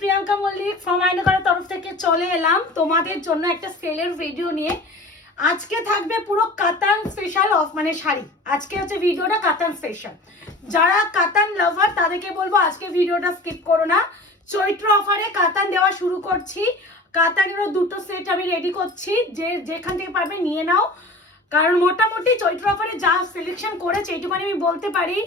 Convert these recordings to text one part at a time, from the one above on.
Priyanka Mallick from আয়নাঘরের তরফ থেকে চলে এলাম তোমাদের জন্য একটা সেলের ভিডিও নিয়ে। আজকে থাকবে পুরো কাতান স্পেশাল অফ মানে শাড়ি। আজকে হচ্ছে ভিডিওটা কাতান স্পেশাল। যারা কাতান লাভার তাদেরকে বলবো আজকে ভিডিওটা স্কিপ করো না। চৈত্র অফারে কাতান দেওয়া শুরু করছি। কাতানেরও দুটো সেট আমি রেডি করছি, যেখান থেকে পারবে নিয়ে নাও। কারণ মোটামুটি চৈত্র অফারে যা সিলেকশন করেছে এইটুখানি আমি বলতে পারি,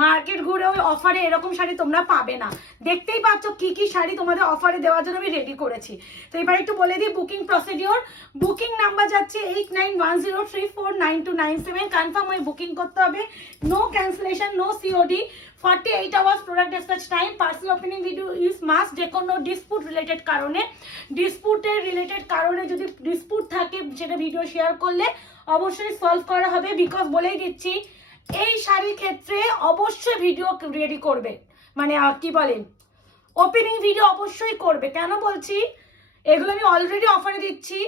মার্কেট ঘুরে ওই অফারে এরকম শাড়ি তোমরা পাবে না। দেখতেই পাচ্ছ কি কি শাড়ি তোমাদের অফারে দেওয়ার জন্য আমি রেডি করেছি। তো এবার একটু বলে দিই বুকিং প্রসিডিওর। বুকিং নাম্বার যাচ্ছে 8910349297। কনফার্ম হয়ে বুকিং করতে হবে। No cancellation, no COD, 48 hours product dispatch time. Parcel opening video is must. যে কোনো ডিসপুট রিলেটেড কারণে যদি ডিসপুট থাকে সেটা ভিডিও শেয়ার করলে অবশ্যই সলভ করা হবে। বিকজ বলেই দিচ্ছি এই শাড়ির ক্ষেত্রে অবশ্যই ভিডিও রেডি করবে, মানে কি বলেন ওপেনিং ভিডিও অবশ্যই করবে। কেন বলছি, এগুলো আমি অলরেডি অফারে দিচ্ছি।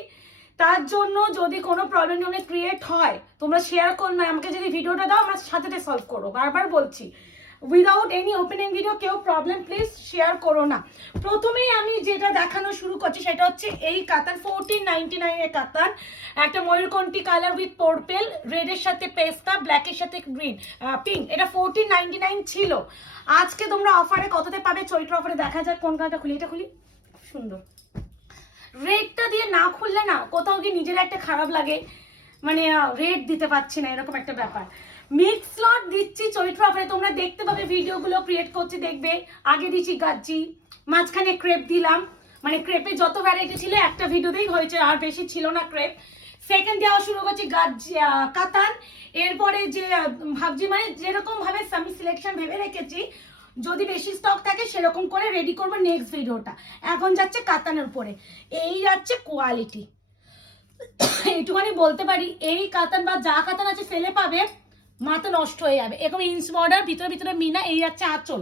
তার জন্য যদি কোনো প্রবলেম ক্রিয়েট হয় তোমরা শেয়ার করবে, আমাকে যদি ভিডিওটা দাও আমার সাথে সলভ করো। বারবার বলছি উইদাউট এনি ওপেনিং ভিডিও কেউ প্রবলেম প্লিজ শেয়ার করো না। প্রথমেই আমি যেটা দেখানো শুরু করছি সেটা হচ্ছে এই কাতান 1499 এর কাতান। একটা ময়ূরকণ্ঠী কালার উইথ পার্পল, রেডের সাথে পেস্তা, ব্ল্যাকের সাথে গ্রিন, পিঙ্ক। এটা 1499 ছিল। আজকে তোমরা অফারে কততে পাবে চৈত্র অফারে দেখা যাক। কোন কালারটা খুলি? এটা খুলি, সুন্দর। রেডটা দিয়ে না খুললে না কোথাও কি নিজের একটা খারাপ লাগে, মানে রেড দিতে পারছি না এরকম একটা ব্যাপার। মিক্স লট দিচ্ছি চৈত্র অফারে, তোমরা দেখতে পাবে ভিডিওগুলো ক্রিয়েট করছি দেখবে। আগে দিচ্ছি গাজ্জি, মাঝখানে ক্রেপ দিলাম, মানে ক্রেপে যত ভ্যারাইটি ছিল একটা ভিডিওতেই হয়েছে, আর বেশি ছিল না ক্রেপ। সেকেন্ড দেওয়া শুরু করছি গাজ্জি কাতান। এরপরে যে ভাবছি মানে যেরকম ভাবে আমি সিলেকশন ভেবে রেখেছি, যদি বেশি স্টক থাকে সেরকম করে রেডি করবো নেক্সট ভিডিওটা। এখন যাচ্ছে কাতানের উপরে। এই যাচ্ছে কোয়ালিটি, এইটুখানি বলতে পারি এই কাতান বা যা কাতান আছে সেলে পাবে মাথা নষ্ট হয়ে যাবে। এরকম ইঞ্চ বর্ডার, ভিতরে ভিতরে মিনা। এই যাচ্ছে আঁচল,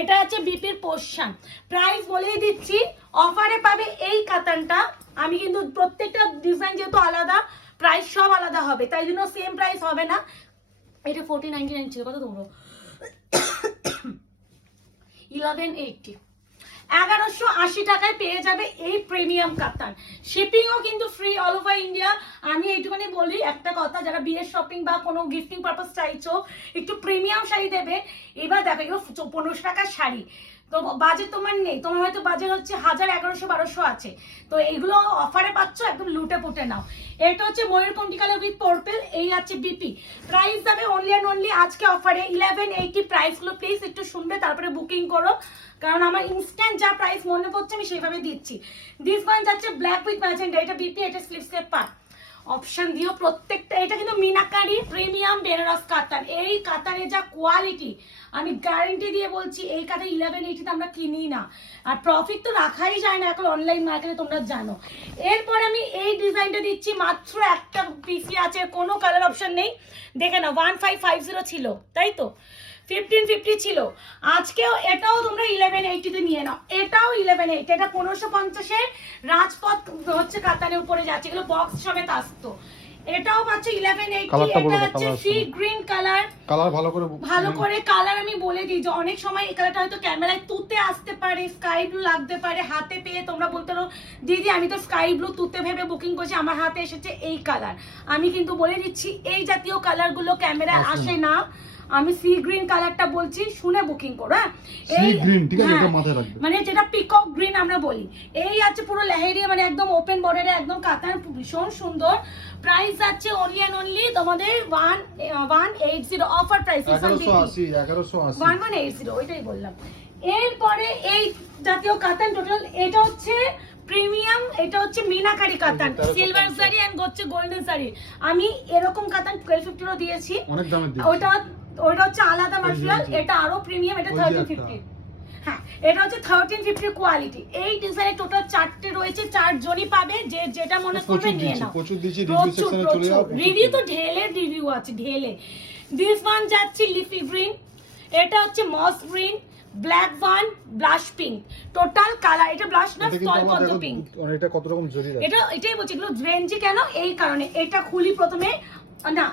এটা হচ্ছে বিপির পোর্শন। প্রাইস বলেই দিচ্ছি, অফারে পাবে এই কাতানটা। আমি কিন্তু প্রত্যেকটা ডিজাইন যেহেতু আলাদা, প্রাইস সব আলাদা হবে, তাই জন্য সেম প্রাইস হবে না। এটা 1499 ছিল, কত দেবো? 1180, 1180 টাকায় পেয়ে যাবে এই প্রিমিয়াম কাতান। শিপিংও কিন্তু ফ্রি অল ওভার ইন্ডিয়া। আমি এইটুখানি বলি একটা কথা, যারা বিয়ের শপিং বা কোনো গিফটিং পারপাস চাইছো একটু প্রিমিয়াম শাড়ি দেবে, এবার দেখো এগুলো 1500 টাকার শাড়ি। তো বাজেট তোমার নেই, তোমার হয়তো বাজেট হচ্ছে 1000, 1100, 1200 আছে। তো এগুলো অফারে পাচ্ছ, একদম লুটে পুটে নাও। এটা হচ্ছে ময়ূরকণ্ঠী কালার উইথ পার্পল। এই আছে বিপি। প্রাইস যাবে অনলি অ্যান্ড অনলি আজকে অফারে 1180। প্রাইসগুলো প্লিজ একটু শুনবে তারপরে বুকিং করো, কারণ আমার ইনস্ট্যান্ট যা প্রাইস মনে পড়ছে আমি সেইভাবে দিচ্ছি। দিস ওয়ান যাচ্ছে ব্ল্যাক উইথ ম্যাজেন্ডা। এটা বিপি, এটা স্লিপসের পার্ট। অপশন দিও প্রত্যেকটা। এটা কিন্তু মিনাকারি প্রিমিয়াম বেনারস কাতান। এই কাতানের যা কোয়ালিটি আমি গ্যারান্টি দিয়ে বলছি, এই কাতান 1180 আমরা কিনি না। আর প্রফিট তো রাখাই যায় না এখন অনলাইন মার্কেটে, তোমরা জানো। এরপর আমি এই ডিজাইনটা দিচ্ছি, মাত্র একটা পিসি আছে, কোনো কালার অপশন নেই। দেখে নাও 1550 ছিল, তাই তো 1550 ছিল। আজকেও এটাও তোমরা 1180 নিয়ে নাও। এটাও 1180। এটা 1550-এ রাজপথ হচ্ছে কাতানের উপরে যাচ্ছে, এগুলো বক্স সমেত আসতো। এটাও পাচ্ছে 1180। এটা হচ্ছে সি গ্রিন কালার। ভালো করে কালার আমি বলে দিই যে অনেক সময় এই কালারটা হয়তো ক্যামেরায় তুতে আসতে পারে, স্কাই ব্লু লাগতে পারে। হাতে পেয়ে তোমরা বলতে পারো দিদি আমি তো স্কাই ব্লু তুতে ভেবে বুকিং করছি, আমার হাতে এসেছে এই কালার। আমি কিন্তু বলে দিচ্ছি এই জাতীয় কালারগুলো ক্যামেরায় আসে না, আমি সি গ্রিন কালারটা বলছি, শুনে বুকিং করো। হ্যাঁ, এই গ্রিন, ঠিক আছে, এটা মাথায় রাখবে, মানে যেটা পিকক গ্রিন আমরা বলি। এই আছে পুরো লেহেরিয়া, মানে একদম ওপেন বর্ডারে একদম কাতান, ভীষণ সুন্দর। প্রাইস আছে অনলি এন্ড অনলি তোমাদের 1180 অফার প্রাইস। 1180 ওইটাই বললাম। এরপরে এই জাতীয় কাতান টোটাল, এটা হচ্ছে প্রিমিয়াম, এটা হচ্ছে মিনাকারি কাতান, সিলভার জারি এন্ড হচ্ছে গোল্ডেন জারি। আমি এরকম কাতান 1250 দিয়েছি, ওইটা হচ্ছে আলাদা ম্যাটেরিয়াল। এটা আরো প্রিমিয়াম, এটা 1350। হ্যাঁ, এটা হচ্ছে 1350 কোয়ালিটি। এই ডিজাইনে টোটাল 4টে রয়েছে, 4 জনই পাবে, যে যেটা মনে করবে নিয়ে নাও। রিভিউ তো ঢেলে রিভিউ আছে, ঢেলে। দিস ওয়ান যাচ্ছে লিফি গ্রিন, এটা হচ্ছে moss green, black one, blush pink. Total colour, এটা ব্লাশ না, স্থলপদ্ম পিঙ্ক। এটা কত রকম জরি আছে, এটাই বলছি এগুলো রেঞ্জি কেন, এই কারণে। এটা খুলি প্রথমে, না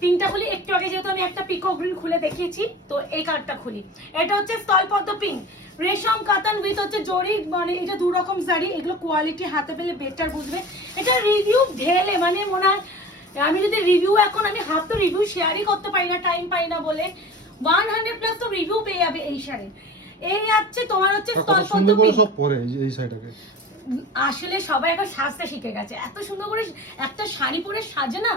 পিঙ্কটা খুলি। একটু আগে যেহেতু আমি একটা পিকক গ্রিন খুলে দেখিয়েছি, তো এই কালারটা খুলি। এটা হচ্ছে স্থলপদ্ম পিঙ্ক, রেশম কাতান। কাতান উইথ হচ্ছে জরি, মানে এটা দু রকম শাড়ি, এগুলো কোয়ালিটি হাতে পেলে বেটার বুঝবে। এটা রিভিউ ঢেলে মানে মনে হয় আমি যদি রিভিউ এখন আমি হাত তো রিভিউ শেয়ারই করতে পারি না, টাইম পাই না বলে 100+ তো রিভিউ পেয়ে যাবে এই শাড়ি। এই আছে তোমার হচ্ছে সুন্দর করে সব পরে এই শাড়িটাকে। আসলে সবাই এখন সাজতে শিখে গেছে, এত সুন্দর করে একটা শাড়ি পরে সাজে না,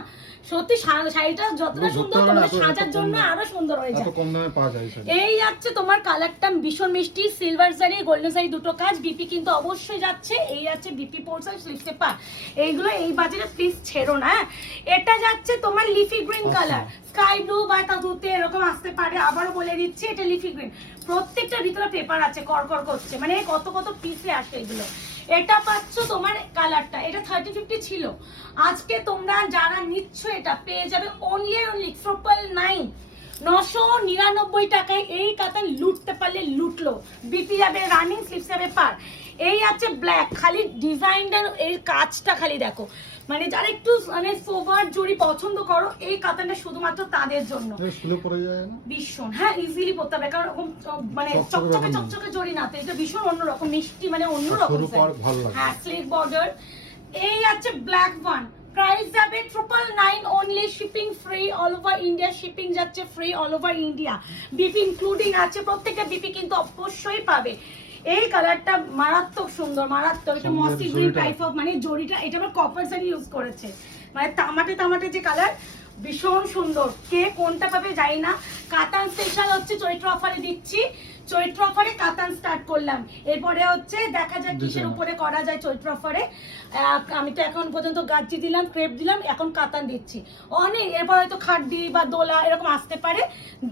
সত্যি শাড়িটা যতটা সুন্দর তোমার সাজার জন্য আরো সুন্দর হয়ে যায়। এত কম দামে পাওয়া যায় শাড়ি। এই যাচ্ছে তোমার কালারটা ভীষণ মিষ্টি, সিলভার শাড়ি গোল্ডেন শাড়ি দুটো কাজ, বিপি কিন্তু অবশ্যই যাচ্ছে। এই যাচ্ছে বিপি পোর্সাল স্লিপসে পা, এইগুলো এই বাজারে প্লিজ ছেড়ো না। এটা যাচ্ছে তোমার leafy green colour, sky blue বা তাতে এরকম আসতে পারে, আবারও বলে দিচ্ছি এটা লিফি গ্রিন, প্রত্যেকটার ভিতরে পেপার আছে, করকর করছে, মানে কত কত পিসে আসে এগুলো। এটা পাচ্ছ তোমার কালারটা, এটা 30-50 ছিল, আজকে তোমরা যারা নিচ্ছ এটা পেয়ে যাবে অনলি 999 টাকায়। এই কাতান লুটতে পারলে লুটলো, বিপি যাবে, রানিং স্লিপস যাবে পার। এই আছে ব্ল্যাক, খালি ডিজাইনটা এই কাজটা খালি দেখো, মানে যারা একটু মানে সোভার জড়ি পছন্দ করো এই কাতানটা শুধুমাত্র তাদের জন্য। ভীষণ হ্যাঁ ইজিলি পরতে হবে, কারণ মানে চকচকে চকচকে জড়ি না তো, এটা ভীষণ অন্যরকম মিষ্টি, মানে অন্যরকম হ্যাঁ স্লিক বর্ডার। এই আছে ব্ল্যাক ওয়ান, প্রাইস যাবে 999 only, shipping free all over India, shipping যাচ্ছে free all over India, BP including আছে, প্রত্যেকটা বিপি কিন্তু অবশ্যই পাবে। এই কালারটা মারাত্মক সুন্দর, মারাত্মক, এটা মসি গ্রিন টাইপ অফ, মানে জড়িটা এটা আবার কপার জারি ইউজ করেছে, মানে তামাটে তামাটে যে কালার, ভীষণ সুন্দর। কে কোনটা পাবে জানি না। কাতান স্পেশাল হচ্ছে চৈত্র অফারে দিচ্ছি, চৈত্র অফারে কাতান স্টার্ট করলাম, এরপরে হচ্ছে দেখা যাক কিসের উপরে করা যায় চৈত্র অফারে। আমি তো এখন পর্যন্ত গাজ্জি দিলাম, ক্রেপ দিলাম, এখন কাতান দিচ্ছি অনেক, এরপর হয়তো খাড্ডি বা দোলা এরকম আসতে পারে,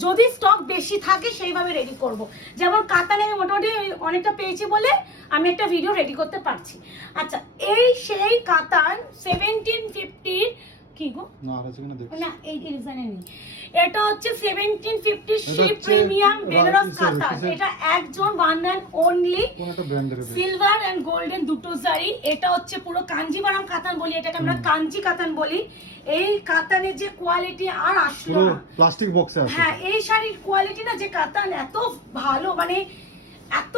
যদি স্টক বেশি থাকে সেইভাবে রেডি করব। যেমন কাতানে আমি মোটামুটি অনেকটা পেয়েছি বলে আমি একটা ভিডিও রেডি করতে পারছি। আচ্ছা এই সেই কাতান 1750 কি গো না এই ডিজাইনে নেই, এটা হচ্ছে 1750 শি প্রিমিয়াম বেনারস কাতান, এটা একজন one and only silver and golden দুটো শাড়ি। এটা হচ্ছে পুরো কাঞ্জিভারাম কাতান বলি, এটাকে আমরা কাঞ্জি কাতান বলি। এই কাতানের যে কোয়ালিটি আর আসলো না, প্লাস্টিক বক্সে আছে হ্যাঁ এই শাড়ির কোয়ালিটি না, যে কাতান এত ভালো, মানে এত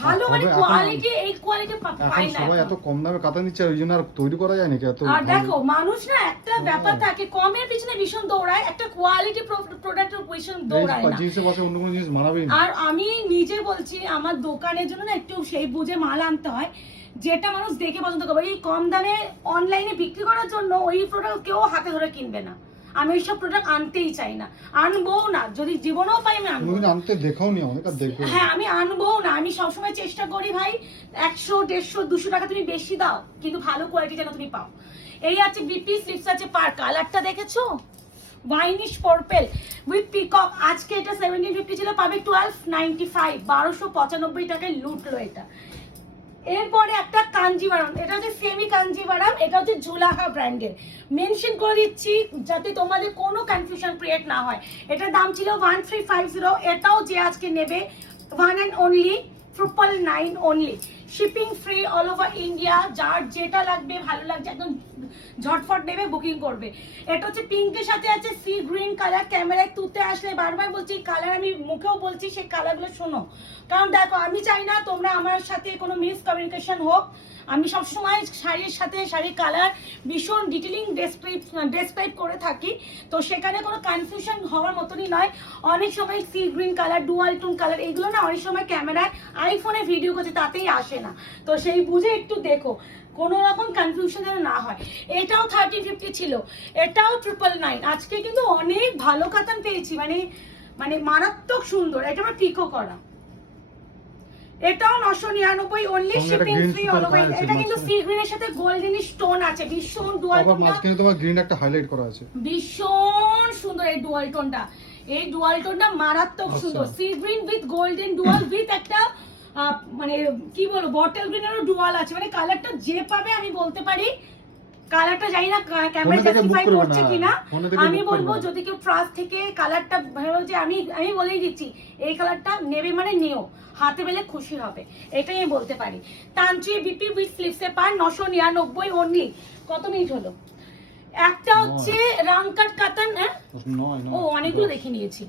ভালো মানে কোয়ালিটি, এই কোয়ালিটি পাই না। সবাই এত কম দামে কাতান নিচ্ছে, ওই জন্য আর তৈরি করা যায় নাকি এত। আর দেখো মানুষ না একটা ব্যাপার থাকে, কমের পিছনে ভীষণ দৌড়ায়, একটা কোয়ালিটি প্রোডাক্টের ভীষণ দৌড়ায় না, জিনিসের পাশে অন্য কোনো জিনিস মানাবেই না। আর আমি নিজে বলছি আমার দোকানের জন্য না একটু সেই বুঝে মাল আনতে হয়, যেটা মানুষ দেখে পছন্দ করবে। এই কম দামে অনলাইনে বিক্রি করার জন্য ওই প্রোডাক্ট কেউ হাতে ধরে কিনবে না, আমি ওইসব প্রোডাক্ট আনতেই চাই না, আনবো না, যদি জীবনেও পাই আমি আনবো না। আনতে দেখাও নি অনেক, আর দেখো হ্যাঁ আমি আনবো না, আমি সবসময় চেষ্টা করি ভাই 100, 150, 200 টাকা তুমি বেশি দাও কিন্তু ভালো কোয়ালিটি যেন তুমি পাও। এই আছে বিপি স্লিপস আছে পার, কালারটা দেখেছো ওয়াইনিশ পার্পল উইথ পিকক, আজকে এটা 1750 ছিল, পাবে 1295, 1295 টাকায় লুটলো এটা। এরপরে একটা কাঞ্জিভারাম, এটা হচ্ছে সেমি কাঞ্জিভারাম, এটা হচ্ছে জুলাহা ব্র্যান্ডের, মেনশন করে দিচ্ছি যাতে তোমাদের কোনো কনফিউশন ক্রিয়েট না হয়। এটার দাম ছিল 1350, এটাও যে আজকে নেবে one and only 999 only, shipping free all over India. যার যেটা লাগবে ভালো লাগছে একদম ঝটফট নেবে, বুকিং করবে। এটা হচ্ছে পিঙ্কের সাথে আছে সি গ্রিন কালার, ক্যামেরায় তুলতে আসলে বারবার বলছি কালার, আমি মুখেও বলছি সেই কালারগুলো শোনো, কারণ দেখো আমি চাই না তোমরা আমার সাথে কোনো মিসকমিউনিকেশন হোক। আমি সবসময় শাড়ির সাথে শাড়ির কালার ভীষণ ডিটেলিং ডেসক্রাইব করে থাকি, তো সেখানে কোনো কনফিউশন হওয়ার মতনই নয়। অনেক সময় sea green colour, dual tone colour, এগুলো না অনেক সময় ক্যামেরায় আইফোনে ভিডিও করছে তাতেই আসে না, তো সেই বুঝে একটু দেখো কোনো রকম কনফিউশন যেন না হয়। এটাও 1350 ছিল, এটাও 999, আজকে কিন্তু অনেক ভালো কাতান পেয়েছি, মানে মানে মারাত্মক সুন্দর, এটা আমার পিকো করা। এটাও 999 only, shipping free all over. এটা কিন্তু সি গ্রিনের সাথে গোল্ডেন স্টোন আছে, ভীষণ ডুয়াল টোনটা, মাঝখানে তোমার গ্রিন একটা হাইলাইট করা আছে, ভীষণ সুন্দর এই ডুয়াল টোনটা, এই ডুয়াল টোনটা মারাত্মক সুন্দর, sea green with golden dual with একটা মানে কি বলবো বটল গ্রিনেরও ডুয়াল আছে, মানে কালারটা যে পাবে আমি বলতে পারি, কালারটা জানি না ক্যামেরা জাস্টিফাই করছে কিনা, আমি বলবো যদি কেউ ট্রাস্ট থেকে কালারটা ভালো, যে আমি বলেই দিচ্ছি এই কালারটা নেবে মানে নিও, হাতে পেলে খুশি হবে, এটাই আমি বলতে পারি। তান্ত্রি বিপি উইথ স্লিপসে পার 999 অনলি। কত মিনিট হলো? একটা হচ্ছে রাংকাট কাতান, ও অনেকগুলো দেখে নিয়েছি।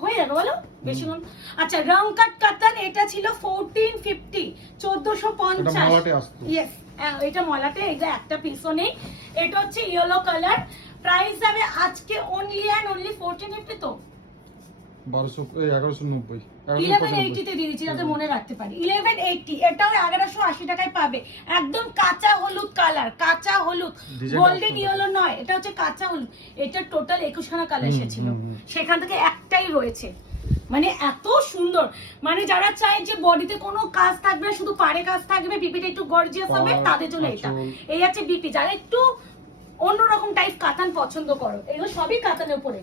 হয়ে যাবে বলো বেশি কোন। আচ্ছা রং কাট কাতান এটা ছিল 1450 এটা 1450। মলাটে আসতো। ইয়েস এটা মলাটে, এটা একটা পিসও নেই। এটা হচ্ছে ইয়েলো কালার। প্রাইস যাবে আজকে অনলি অ্যান্ড অনলি 1450 তো 1190 1180 তে দিয়ে দিচ্ছি যাতে মনে রাখতে পারি। 1180 এটাও 1180 টাকায় পাবে। একদম কাঁচা হলুদ কালার, কাঁচা হলুদ, গোল্ডেন ইয়েলো নয়, এটা হচ্ছে কাঁচা হলুদ। এটা টোটাল 21 খানা কালার এসেছিল, সেখান থেকে একটাই রয়েছে। মানে এত সুন্দর, মানে যারা চায় যে বডিতে কোনো কাজ থাকবে না, শুধু পাড়ে কাজ থাকবে, বিপিটা একটু গর্জিয়াস হবে, তাদের জন্য এটা। এই আছে বিপি, যারা একটু অন্যরকম টাইপ কাতান পছন্দ করো, এগুলো সবই কাতানের উপরে।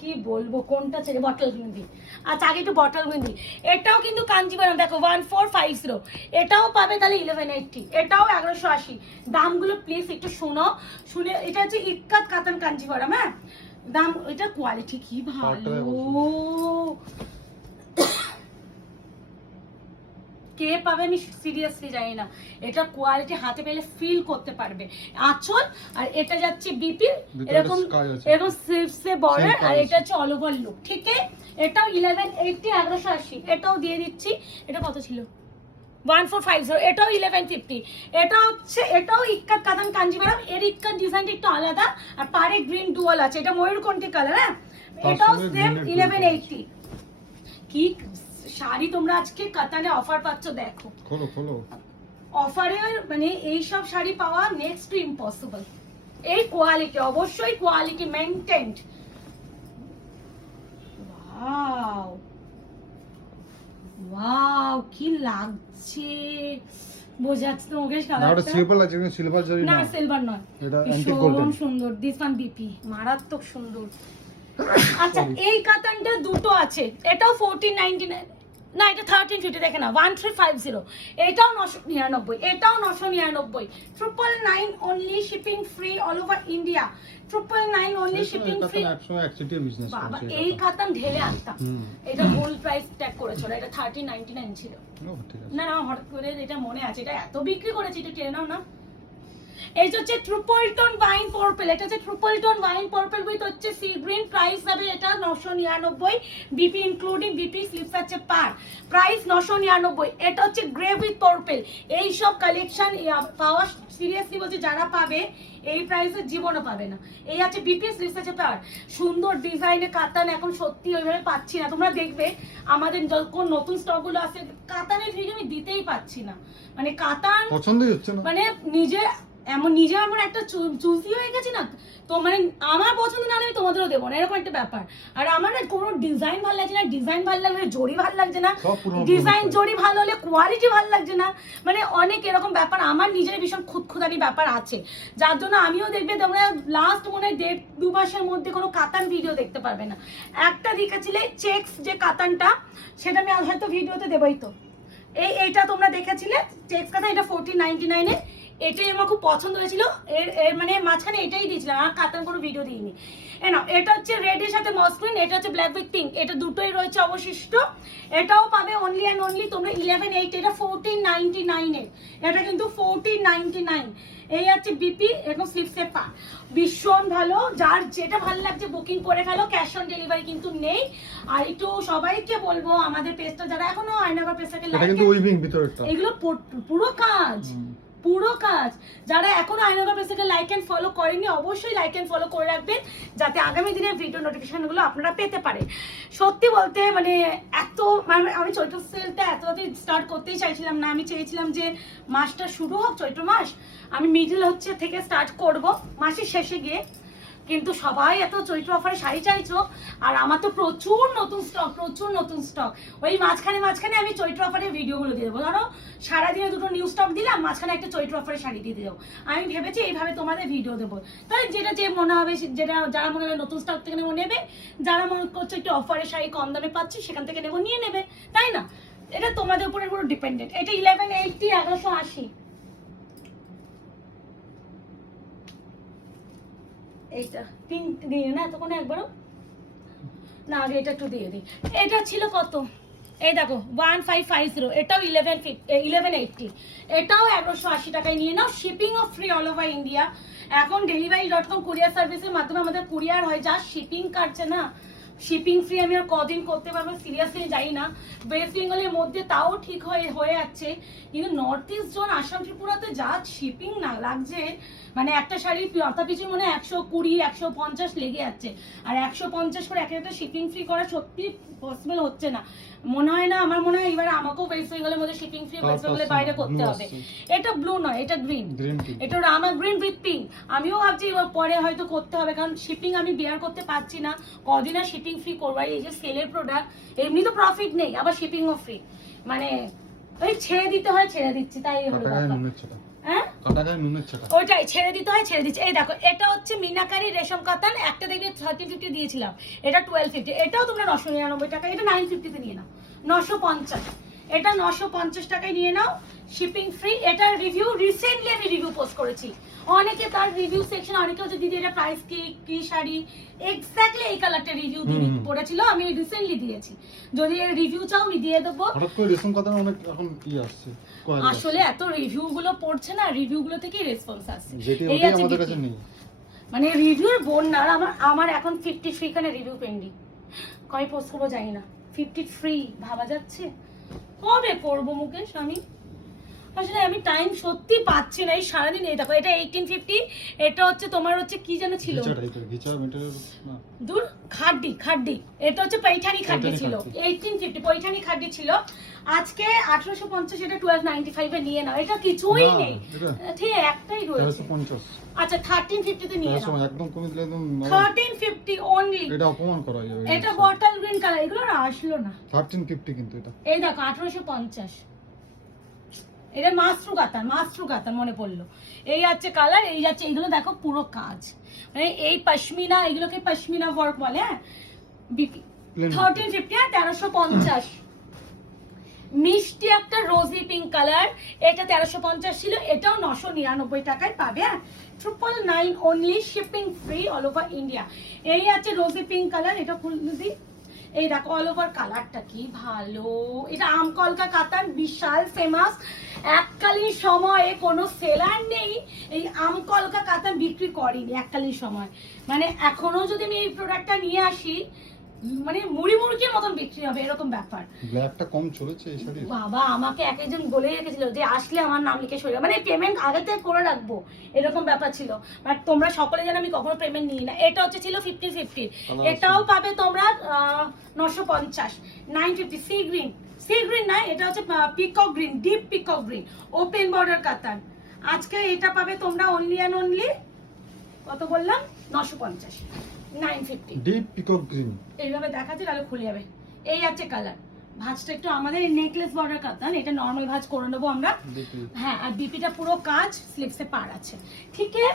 কি বলবো কোনটা ছেড়ে, বটল বিন্দি। আচ্ছা আগে একটু বটল বিন্দি। এটাও কিন্তু কাঞ্জিভারাম, দেখো 1450, এটাও পাবে তাহলে 1180, এটাও 1180। দামগুলো প্লিজ একটু শোনো, শুনে। এটা হচ্ছে ইক্কাত কাতান কাঞ্জিভারাম। হ্যাঁ দাম, এটা কোয়ালিটি কি ভালো, কে পাবে আমি সিরিয়াসলি জানি না। এটা কোয়ালিটি হাতে পেলে ফিল করতে পারবে। আঁচল আর এটা যাচ্ছে বিপি, এরকম এরকম স্লিভসে বর্ডার, আর এটা হচ্ছে অল ওভার লুক। ঠিক আছে, এটাও 1180 1180, এটাও দিয়ে দিচ্ছি। এটা কত ছিল 1450, এটাও 1150। এটা হচ্ছে, এটাও ইক্কাত কাতান কাঞ্জিভারাম। এর ইক্কাত ডিজাইনটা একটু আলাদা, আর পারে গ্রিন ডুয়াল আছে, এটা ময়ূরকণ্ঠী কালার। হ্যাঁ এটাও সেম 1180। কি শাড়ি তোমরা আজকে কাতানে অফার পাচ্ছ, দেখো খোলো খোলো। অফারে মানে এই সব শাড়ি পাওয়া নেক্সট টু ইম্পসিবল। এই কোয়ালিটি, অবশ্যই কোয়ালিটি মেইনটেইনড। ওয়াও ওয়াও কি লাগছে, বোঝাচ্ছে তোমাকে না ওটা সিলভার লাগছে, কিন্তু সিলভার জরি না, না, সিলভার নয়, এটা অ্যান্টিক ভীষণ গোল্ডেন। সুন্দর। দিস ওয়ান বিপি, মারাত্মক সুন্দর। আচ্ছা এই কাতানটা দুটো আছে, এটাও 1499, না এটা 1350, দেখে না 1350, এটাও 999, এটাও 999, 999 only, shipping free all over India, 999 only, shipping free. বাবা এই কাতান ঢেলে আনতাম, এটা ফুল প্রাইস ট্যাগ করেছিল, এটা 1399 ছিল। না না হঠাৎ করে এটা মনে আছে, এটা এত বিক্রি করেছি, এটা টেনে নাও না। এই হচ্ছে ট্রিপল টোন ওয়াইন পার্পল, এটা হচ্ছে triple tone wine purple with হচ্ছে সি গ্রিন। প্রাইস হবে এটা 999, বিপি ইনক্লুডিং, বিপি স্লিপস আছে পার, প্রাইস 999। এটা হচ্ছে গ্রে উইথ পার্পল। এই সব কালেকশন পাওয়া সিরিয়াসলি বলছি, যারা পাবে এই প্রাইসে জীবনও পাবে না। এই আছে বিপি স্লিপস আছে পার, সুন্দর ডিজাইনের কাতান এখন সত্যি ওইভাবে পাচ্ছি না। তোমরা দেখবে আমাদের যখন নতুন স্টকগুলো আসে, কাতানের ভিডিও আমি দিতেই পাচ্ছি না, মানে কাতান পছন্দই হচ্ছে না। মানে নিজে এমন একটা চুজি হয়ে গেছে না, তো মানে আমার পছন্দ না হলে আমি তোমাদেরও দেবো না, এরকম একটা ব্যাপার। আর আমার না কোনো ডিজাইন ভালো লাগছে না, ডিজাইন ভালো লাগলে জরি ভালো লাগছে না, ডিজাইন জরি ভালো হলে কোয়ালিটি ভালো লাগছে না, মানে অনেক এরকম ব্যাপার। আমার নিজের ভীষণ খুঁতখুঁতানি ব্যাপার আছে, যার জন্য আমিও দেখবে তোমরা লাস্ট মনে হয় 1.5-2 মাসের মধ্যে কোনো কাতান ভিডিও দেখতে পারবে না। একটা দেখেছিলে চেক্স যে কাতানটা, সেটা আমি হয়তো ভিডিওতে দেবোই। তো এইটা তোমরা দেখেছিলে চেক্স কাতান, এটা 1499-এ, এটাই আমার খুব পছন্দ হয়েছিল। এর মানে মাঝখানে এটাই দিয়েছিলাম, আর কাতান কোনো ভিডিও দিইনি। এটা হচ্ছে রেডের সাথে মসলিন, এটা হচ্ছে ব্ল্যাক উইথ পিঙ্ক, এটা দুটোই রয়েছে অবশিষ্ট। এটাও পাবে অনলি অ্যান্ড অনলি তোমরা 1180, এটা 1499-এর, এটা কিন্তু 1499। এই আছে বিপি, এরকম স্লিপসে পা, ভীষণ ভালো। যার যেটা ভালো লাগছে বুকিং করে ফেলো, ক্যাশ অন ডেলিভারি কিন্তু নেই। আর একটু সবাইকে বলবো আমাদের পেজটা যারা এখনো আয়নাগর পেজটাকে লাইক, এগুলো পুরো কাজ, পুরো কাজ। যারা এখনো আয়নাগর পেজটাকে লাইক এন্ড ফলো করেনি, অবশ্যই লাইক এন্ড ফলো করে রাখবেন, যাতে আগামী দিনের ভিডিও নোটিফিকেশনগুলো আপনারা পেতে পারেন। সত্যি বলতে মানে এত, মানে আমি চৈত্র সেলটা এত স্টার্ট করতেই চাইছিলাম না, আমি চেয়েছিলাম যে মাসটা শুরু হোক, চৈত্র মাস, আমি মিডল হচ্ছে থেকে স্টার্ট করব মাসের শেষে গিয়ে। কিন্তু সবাই এত চৈত্র অফারে শাড়ি চাইছো, আর আমার তো প্রচুর নতুন স্টক, ওই মাঝখানে আমি চৈত্র অফারের ভিডিওগুলো দিয়ে দেবো। ধরো সারাদিনে দুটো নিউ স্টক দিলাম, মাঝখানে একটা চৈত্র অফারে শাড়ি দিয়ে দেবো। আমি ভেবেছি এইভাবে তোমাদের ভিডিও দেবো, তাহলে যেটা যে মনে হবে, যেটা যারা মনে হবে নতুন স্টক থেকে নেবো নেবে, যারা মনে করছে একটু অফারে শাড়ি কম দামে পাচ্ছি সেখান থেকে নেবো, নিয়ে নেবে, তাই না? এটা তোমাদের উপরে পুরো ডিপেন্ডেন্ট। এটা 1180, 1180। এইটা পিঙ্ক দিয়ে না এতক্ষণে একবারও না, আগে এটা একটু দিয়ে দিই। এটা ছিল কত, এই দেখো 1550, এটাও 1180, এটাও 1180 টাকায় নিয়ে নাও, shipping of free all over India. এখন delivery.com কুরিয়ার সার্ভিসের মাধ্যমে আমাদের কুরিয়ার হয়, যা শিপিং কাটছে না, শিপিং ফ্রি আমি আর কদিন করতে পারবো সিরিয়াসলি জানি না। ওয়েস্ট বেঙ্গলের মধ্যে তাও ঠিক হয়ে যাচ্ছে, কিন্তু নর্থ ইস্ট জোন আসাম ত্রিপুরাতে যা শিপিং না লাগছে, মানে একটা শাড়ির মাথা পিছু মনে হয় 120 150 লেগে যাচ্ছে। আর 150 করে একটা শিপিং ফ্রি করা সত্যি পসিবল হচ্ছে না। মনে হয় না, আমার মনে হয় এবার আমাকেও ওয়েস্ট বেঙ্গলের মধ্যে শিপিং ফ্রি ওয়েস্ট বেঙ্গলের বাইরে করতে হবে। এটা ব্লু নয়, এটা গ্রিন, এটা রামা গ্রিন উইথ পিঙ্ক। আমিও ভাবছি এবার পরে হয়তো করতে হবে, কারণ শিপিং আমি বেয়ার করতে পারছি না। কদিন আর শিপিং ফ্রি করবো, এই যে সেলের প্রোডাক্ট এমনি তো প্রফিট নেই, আবার শিপিংও ফ্রি, মানে ওই ছেড়ে দিতে হয়, ছেড়ে দিচ্ছি, তাই হলো ব্যাপার। হ্যাঁ ওইটাই ছেড়ে দিতে হয়, ছেড়ে দিচ্ছি। এই দেখো এটা হচ্ছে মিনাকারি রেশম কাতান, একটা দেখবে 1350 দিয়েছিলাম, এটা 1250, এটাও তোমরা 999 টাকা, এটা 950 তে নিয়ে নাও, 950, এটা 950 টাকায় নিয়ে নাও, শিপিং ফ্রি। এটার রিভিউ রিসেন্টলি আমি রিভিউ পোস্ট করেছি, অনেকে তার রিভিউ সেকশন অনেকে হচ্ছে দিদি এটা প্রাইস কি শাড়ি, এক্স্যাক্টলি এই কালারটা রিভিউ পড়েছিল, আমি রিসেন্টলি দিয়েছি। যদি এর রিভিউ চাও আমি দিয়ে দেবো। হঠাৎ করে রেশম কাতান অনেক এখন কি আসছে, আসলে এত রিভিউ গুলো পড়ছে না, রিভিউ গুলো থেকেই রেসপন্স আসছে, এই আছে আমাদের কাছে নেই, মানে রিভিউর বন্যা। আমার এখন 53 খানে রিভিউ পেন্ডিং, কয় পোস্ট করবো জানি না। 53 ভাবা যাচ্ছে, কবে করবো মুকেশ আমি? আসলে আমি টাইম সত্যি পাচ্ছি না, এই সারাদিন। এই দেখো এটা 1850, এটা হচ্ছে তোমার হচ্ছে কি যেন ছিল, দূর খাড্ডি, এটা হচ্ছে পৈঠানি খাড্ডি ছিল, 1850 পৈঠানি খাড্ডি ছিল। আজকে 1850, এটা 1295 এ নিয়ে নাও, এটা কিছুই নেই, ঠিক একটাই রয়েছে। আচ্ছা 1350 তে নিয়ে নাও, একদম কমে দিলে একদম 1350 অনলি। এটা অপমান করা যাবে, এটা বটল গ্রিন কালার, এগুলো আর আসলো না। 1350 কিন্তু এটা, এই দেখো 1850, এটা মাশরু কাতান মনে পড়লো। এই আছে কালার, এই যাচ্ছে, এইগুলো দেখো পুরো কাজ, মানে এই পশমিনা, এগুলোকে পশমিনা ওয়ার্ক বলে। হ্যাঁ বিপি 1350, 1350। মিষ্টি একটা রোজি পিঙ্ক কালার, এটা 1350 ছিল, এটাও 999 টাকায় পাবে। 999 only, shipping free all over India. এই আছে রোজি পিঙ্ক কালার, এটা খুলে দিই, এই দেখো অল ওভার কালারটা কি ভালো। এটা আমকলকা কাতান, বিশাল ফেমাস, এককালীন সময়ে কোনো সেলার নেই এই আমকলকা কাতান বিক্রি করেনি এককালীন সময়, মানে এখনো যদি আমি এই প্রোডাক্টটা নিয়ে আসি মানে মুড়ি মুড়কির মতন বিক্রি হবে, এরকম ব্যাপার। ব্ল্যাকটা কম চলেছে এই শাড়ি, বাবা আমাকে একজন বলে রেখেছিল যে আসলে আমার নাম লিখে সই, মানে পেমেন্ট আগে থেকে করে রাখবো, এরকম ব্যাপার ছিল। বাট তোমরা সকলে জানো আমি কখনো পেমেন্ট নিই না। এটা হচ্ছে ছিল 50, এটাও পাবে তোমরা 950, 950। সি গ্রিন না, এটা হচ্ছে peacock green, deep peacock green, open border কাতান। আজকে এটা পাবে তোমরা অনলি অ্যান্ড অনলি, কত বললাম, 950, 950। ডিপ পিকক গ্রিন, এইভাবে দেখাচ্ছি তাহলে খুলে যাবে। এই আছে কালার, ভাঁজটা একটু আমাদের নেকলেস বর্ডার কাতান, এটা নরমাল ভাঁজ করে নেবো আমরা। হ্যাঁ, আর বিপিটা পুরো কাজ, স্লিপসে পার আছে, ঠিক আছে।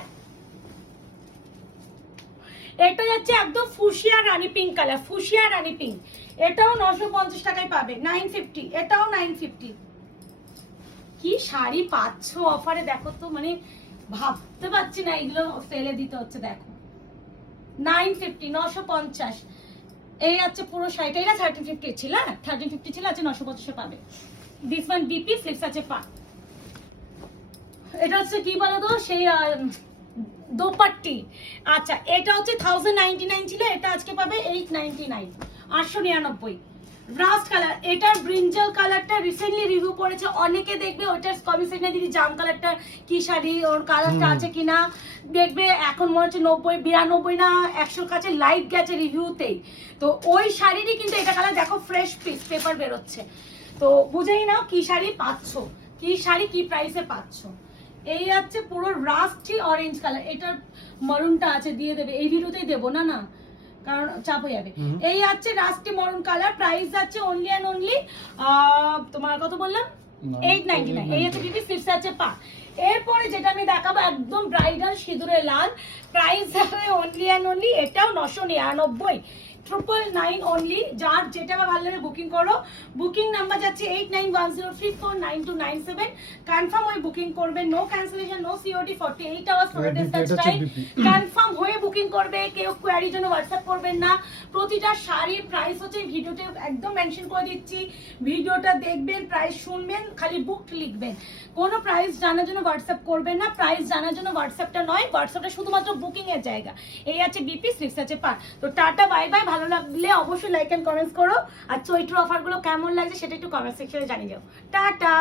এটা যাচ্ছে একদম ফুশিয়া রানী পিঙ্ক কালার, ফুশিয়া রানী পিঙ্ক, এটাও 950 টাকায় পাবে, 950, এটাও 950। কি শাড়ি পাচ্ছ অফারে দেখো তো, মানে ভাবতে পারছি না এগুলো ফেলে দিতে হচ্ছে। দেখো 950, 950। এই আছে পুরো শাড়িটা, এটা 1350 ছিল, 1350 ছিল, আছে 950 পাবে। দিস ওয়ান বিপি, স্লিপস আছে পা। এটা হচ্ছে কি বলতো সেই দোপাট্টি। আচ্ছা এটা হচ্ছে 1099 ছিল, এটা আজকে পাবে 899, 899। রাস্ট কালার, এটার ব্রিঞ্জাল কালারটা রিসেন্টলি রিভিউ করেছে অনেকে, দেখবে ওটার কমেন্ট সেকশনে দিদি জাম কালারটা কি শাড়ি, ওর কালারটা আছে কিনা দেখবে। এখন মনে হচ্ছে 90, 92 না 100 কাছে লাইট গেছে রিভিউতেই। তো ওই শাড়িরই কিন্তু এটা কালার দেখো, ফ্রেশ পিস পেপার বেরোচ্ছে। তো বুঝেই নাও কি শাড়ি পাচ্ছ, কি শাড়ি কি প্রাইসে পাচ্ছ। এই আছে পুরো রাস্টি অরেঞ্জ কালার, এটার মরুনটা আছে, দিয়ে দেবে এই ভিডিওতেই দেবো না না, কারণ চাপ হয়ে যাবে। এই আছে রাস্টি মরুন কালার, প্রাইস আছে অনলি অ্যান্ড অনলি তোমার কত বললাম, 899। এই আছে বিপি, স্লিপস আছে পা। এরপরে যেটা আমি দেখাবো একদম ব্রাইডাল সিঁদুরে লাল, প্রাইস হবে অনলি অ্যান্ড অনলি, এটাও 999, 999 অনলি। যার যেটা ভালো লাগে বুকিং করো। বুকিং নাম্বার যাচ্ছে 8910349297। কনফার্ম হয়ে বুকিং করবে, no cancellation, no COD, 48 hours for dispatch time. Confirm হয়ে বুকিং করবে, কেউ কোয়ারির জন্য হোয়াটসঅ্যাপ করবেন না। প্রতিটা শাড়ির প্রাইস হচ্ছে ভিডিওতে একদম মেনশন করে দিচ্ছি, ভিডিওটা দেখবেন, প্রাইস শুনবেন, খালি বুক লিখবেন, কোনো প্রাইস জানার জন্য হোয়াটসঅ্যাপ করবেন না। প্রাইস জানার জন্য হোয়াটসঅ্যাপটা নয়, হোয়াটসঅ্যাপটা শুধুমাত্র বুকিং এর জায়গা। এই আছে বিপি, স্লিপস আছে পা। তো টাটা, বাই বাই। ভালো লাগলে অবশ্যই লাইক এন্ড কমেন্টস করো, আর চৈত্র অফারগুলো কেমন লাগছে সেটা একটু কমেন্ট সেকশনে জানিয়ে যাও। টাটা।